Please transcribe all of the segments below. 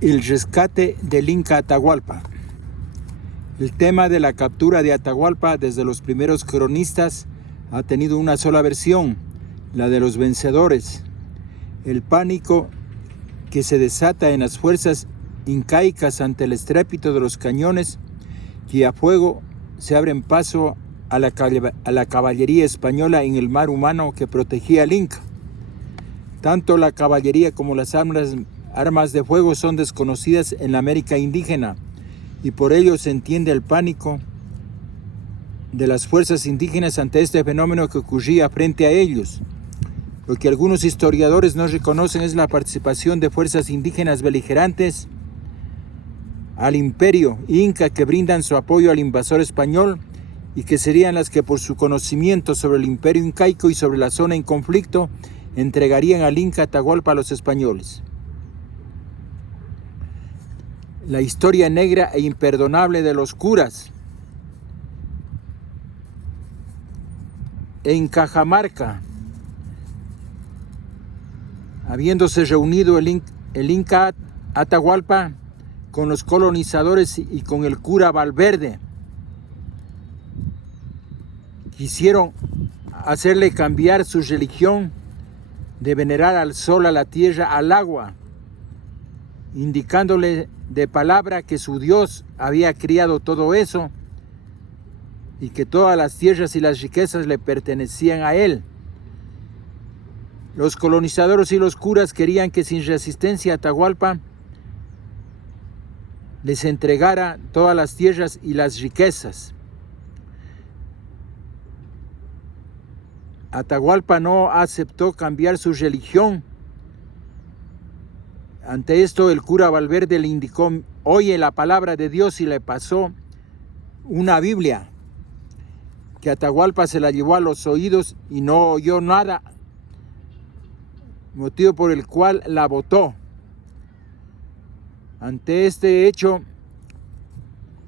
El rescate del Inca Atahualpa. El tema de la captura de Atahualpa desde los primeros cronistas ha tenido una sola versión, la de los vencedores. El pánico que se desata en las fuerzas incaicas ante el estrépito de los cañones que a fuego se abren paso a la caballería española en el mar humano que protegía al Inca. Tanto la caballería como las armas de fuego son desconocidas en la América indígena y por ello se entiende el pánico de las fuerzas indígenas ante este fenómeno que ocurría frente a ellos. Lo que algunos historiadores no reconocen es la participación de fuerzas indígenas beligerantes al imperio inca que brindan su apoyo al invasor español y que serían las que por su conocimiento sobre el imperio incaico y sobre la zona en conflicto entregarían al Inca Atahualpa a los españoles. La historia negra e imperdonable de los curas. En Cajamarca, habiéndose reunido el Inca Atahualpa con los colonizadores y con el cura Valverde, quisieron hacerle cambiar su religión de venerar al sol, a la tierra, al agua, indicándole de palabra que su Dios había criado todo eso y que todas las tierras y las riquezas le pertenecían a él. Los colonizadores y los curas querían que sin resistencia Atahualpa les entregara todas las tierras y las riquezas. Atahualpa no aceptó cambiar su religión. Ante esto el cura Valverde le indicó: oye la palabra de Dios, y le pasó una Biblia que Atahualpa se la llevó a los oídos y no oyó nada, motivo por el cual la botó. Ante este hecho,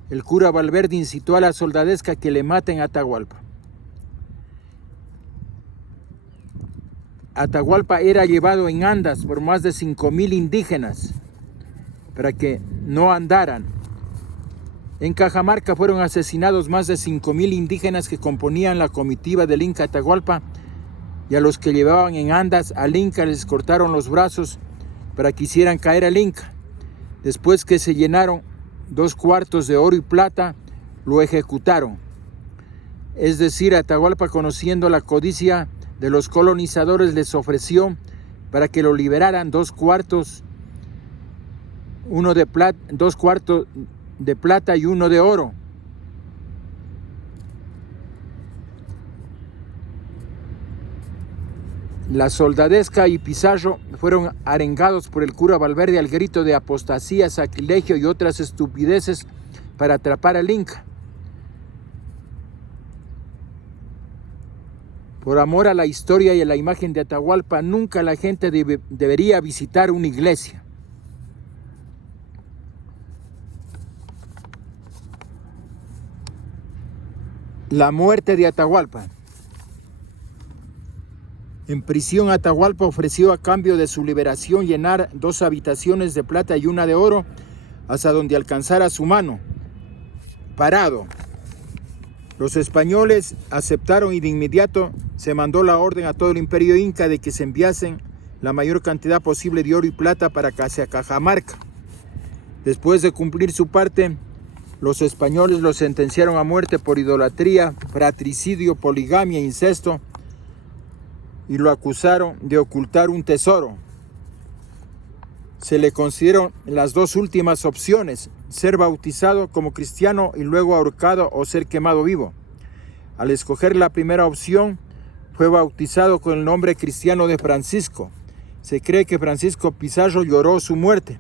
el cura Valverde incitó a la soldadesca que le maten a Atahualpa. Atahualpa era llevado en andas por más de 5,000 indígenas para que no andaran. En Cajamarca fueron asesinados más de 5,000 indígenas que componían la comitiva del Inca Atahualpa, y a los que llevaban en andas al Inca les cortaron los brazos para que hicieran caer al Inca. Después que se llenaron 2 cuartos de oro y plata, lo ejecutaron. Es decir, Atahualpa, conociendo la codicia de los colonizadores, les ofreció para que lo liberaran 2 cuartos, 2 cuartos de plata y 1 de oro. La soldadesca y Pizarro fueron arengados por el cura Valverde al grito de apostasía, sacrilegio y otras estupideces para atrapar al Inca. Por amor a la historia y a la imagen de Atahualpa, nunca la gente debería visitar una iglesia. La muerte de Atahualpa. En prisión, Atahualpa ofreció a cambio de su liberación llenar 2 habitaciones de plata y 1 de oro hasta donde alcanzara su mano, parado. Los españoles aceptaron y de inmediato se mandó la orden a todo el imperio inca de que se enviasen la mayor cantidad posible de oro y plata para hacia Cajamarca. Después de cumplir su parte, los españoles lo sentenciaron a muerte por idolatría, fratricidio, poligamia e incesto, y lo acusaron de ocultar un tesoro. Se le consideraron las 2 últimas opciones: ser bautizado como cristiano y luego ahorcado, o ser quemado vivo. Al escoger la primera opción, fue bautizado con el nombre cristiano de Francisco. Se cree que Francisco Pizarro lloró su muerte.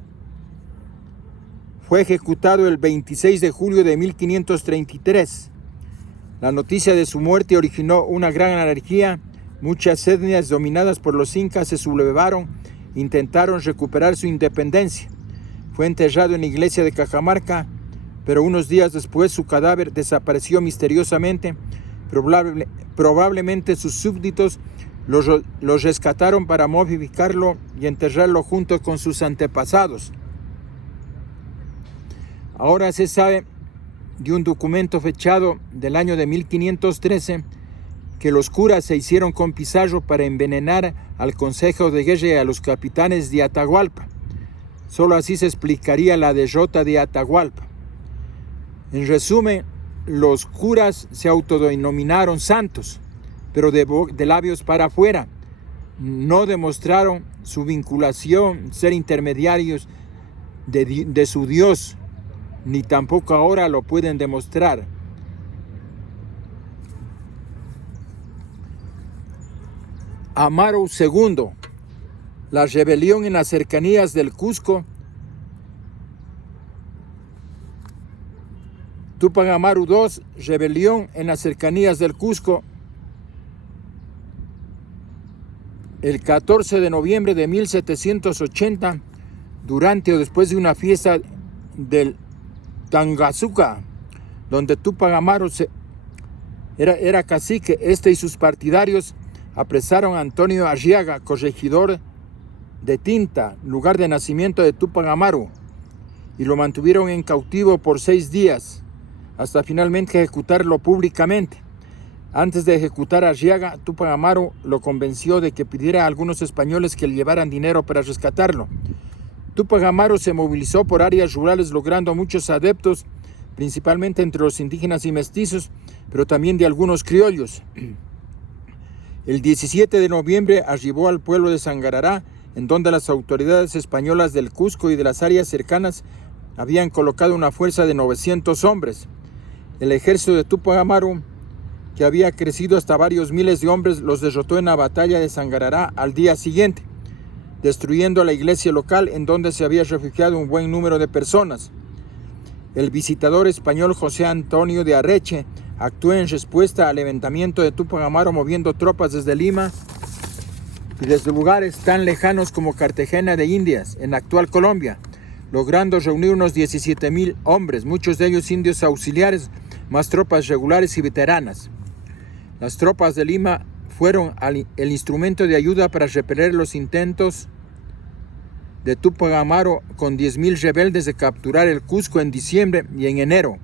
Fue ejecutado el 26 de julio de 1533. La noticia de su muerte originó una gran anarquía. Muchas etnias dominadas por los incas se sublevaron, intentaron recuperar su independencia. Fue enterrado en la iglesia de Cajamarca, pero unos días después su cadáver desapareció misteriosamente. Probablemente sus súbditos Los rescataron para momificarlo y enterrarlo junto con sus antepasados. Ahora se sabe de un documento fechado del año de 1513 que los curas se hicieron con Pizarro para envenenar al Consejo de Guerra y a los capitanes de Atahualpa. Solo así se explicaría la derrota de Atahualpa. En resumen, los curas se autodenominaron santos, pero de labios para afuera. No demostraron su vinculación, ser intermediarios de su Dios, ni tampoco ahora lo pueden demostrar. Amaro II, la rebelión en las cercanías del Cusco. Túpac Amaru II, rebelión en las cercanías del Cusco. El 14 de noviembre de 1780, durante o después de una fiesta del Tangazuca, donde Túpac Amaru era cacique, y sus partidarios apresaron a Antonio Arriaga, corregidor de Tinta, lugar de nacimiento de Túpac Amaru, y lo mantuvieron en cautivo por 6 días, hasta finalmente ejecutarlo públicamente. Antes de ejecutar a Arriaga, Túpac Amaru lo convenció de que pidiera a algunos españoles que le llevaran dinero para rescatarlo. Túpac Amaru se movilizó por áreas rurales, logrando muchos adeptos, principalmente entre los indígenas y mestizos, pero también de algunos criollos. El 17 de noviembre arribó al pueblo de Sangarará, en donde las autoridades españolas del Cusco y de las áreas cercanas habían colocado una fuerza de 900 hombres. El ejército de Túpac Amaru, que había crecido hasta varios miles de hombres, los derrotó en la batalla de Sangarará al día siguiente, destruyendo la iglesia local en donde se había refugiado un buen número de personas. El visitador español José Antonio de Arreche actuó en respuesta al levantamiento de Túpac Amaru, moviendo tropas desde Lima y desde lugares tan lejanos como Cartagena de Indias, en la actual Colombia, logrando reunir unos 17,000 hombres, muchos de ellos indios auxiliares, más tropas regulares y veteranas. Las tropas de Lima fueron el instrumento de ayuda para repeler los intentos de Túpac Amaru con 10,000 rebeldes de capturar el Cusco en diciembre y en enero.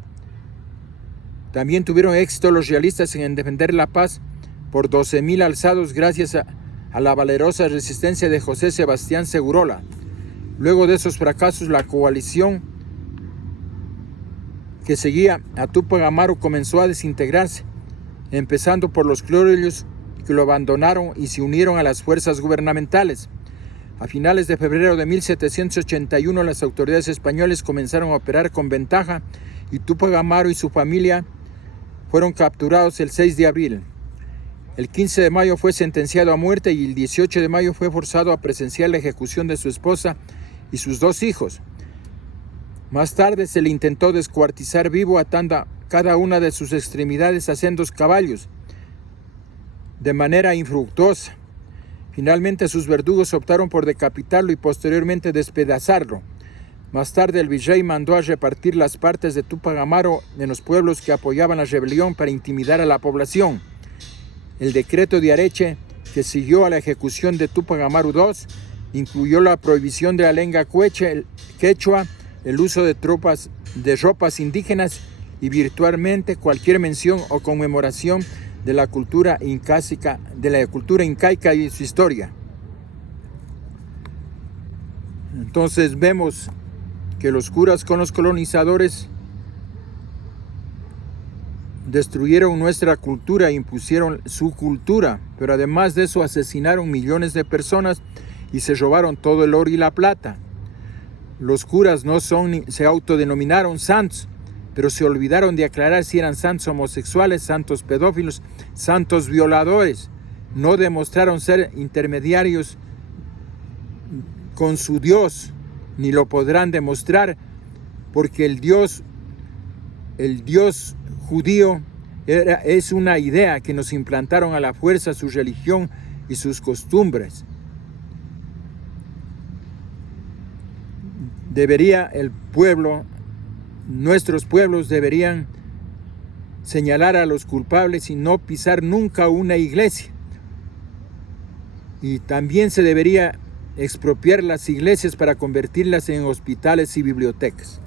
También tuvieron éxito los realistas en defender la paz por 12,000 alzados gracias a la valerosa resistencia de José Sebastián Segurola. Luego de esos fracasos, la coalición que seguía a Túpac Amaru comenzó a desintegrarse, empezando por los criollos que lo abandonaron y se unieron a las fuerzas gubernamentales. A finales de febrero de 1781, las autoridades españolas comenzaron a operar con ventaja y Túpac Amaru y su familia fueron capturados el 6 de abril. El 15 de mayo fue sentenciado a muerte y el 18 de mayo fue forzado a presenciar la ejecución de su esposa y sus 2 hijos. Más tarde se le intentó descuartizar vivo, atando cada una de sus extremidades a sendos caballos, de manera infructuosa. Finalmente sus verdugos optaron por decapitarlo y posteriormente despedazarlo. Más tarde el virrey mandó a repartir las partes de Túpac Amaru en los pueblos que apoyaban la rebelión para intimidar a la población. El decreto de Areche, que siguió a la ejecución de Túpac Amaru II, incluyó la prohibición de la lengua quechua, el uso de ropas indígenas y virtualmente cualquier mención o conmemoración de la cultura incaica y su historia. Entonces vemos que los curas con los colonizadores destruyeron nuestra cultura e impusieron su cultura, pero además de eso asesinaron millones de personas y se robaron todo el oro y la plata. Los curas se autodenominaron santos, pero se olvidaron de aclarar si eran santos homosexuales, santos pedófilos, santos violadores. No demostraron ser intermediarios con su Dios, ni lo podrán demostrar, porque el Dios judío es una idea que nos implantaron a la fuerza su religión y sus costumbres. Nuestros pueblos deberían señalar a los culpables y no pisar nunca una iglesia. Y también se debería expropiar las iglesias para convertirlas en hospitales y bibliotecas.